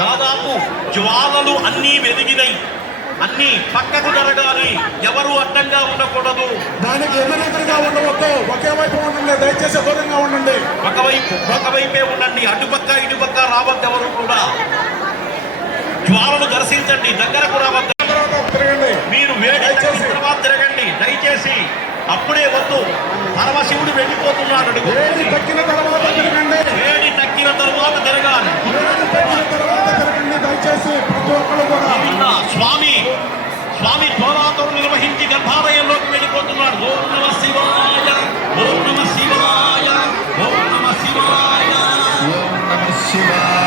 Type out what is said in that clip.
దాదాపు జ్వాలలు అన్నీ వెదిగినాయి అన్నీ పక్కకు జరగాలి. ఎవరు అడ్డంగా ఉండకూడదు. దానికి ఎదురెదురుగా ఉండవద్దు ఒకే వైపు ఉండండి దయచేసి దూరంగా ఉండండి. ఒకవైపు ఒకవైపే ఉండండి అటుపక్క ఇటుపక్క రావద్దు ఎవరు కూడా. జ్వాలను దర్శించండి దగ్గరకు రావద్దు. మీరు వేడి తర్వాత తిరగండి దయచేసి. అప్పుడే వద్దు. పరమశివుడు వెళ్ళిపోతున్నాడు అడుగు. వేడి తగ్గిన తర్వాత తిరగండి వేడి తగ్గిన తర్వాత తిరగాలి వేడి తగ్గిన తర్వాత తిరగండి దయచేసి ప్రతి ఒక్కరు కూడా నిన్న స్వామి స్వామి జ్వాలాతులు నిర్వహించి గర్భాలయంలోకి వెళ్ళిపోతున్నాడు. ఓం నమ శివాయ ఓం నమ శివాయ ఓం నమ శివాయ. ఓం నమ శివాయ.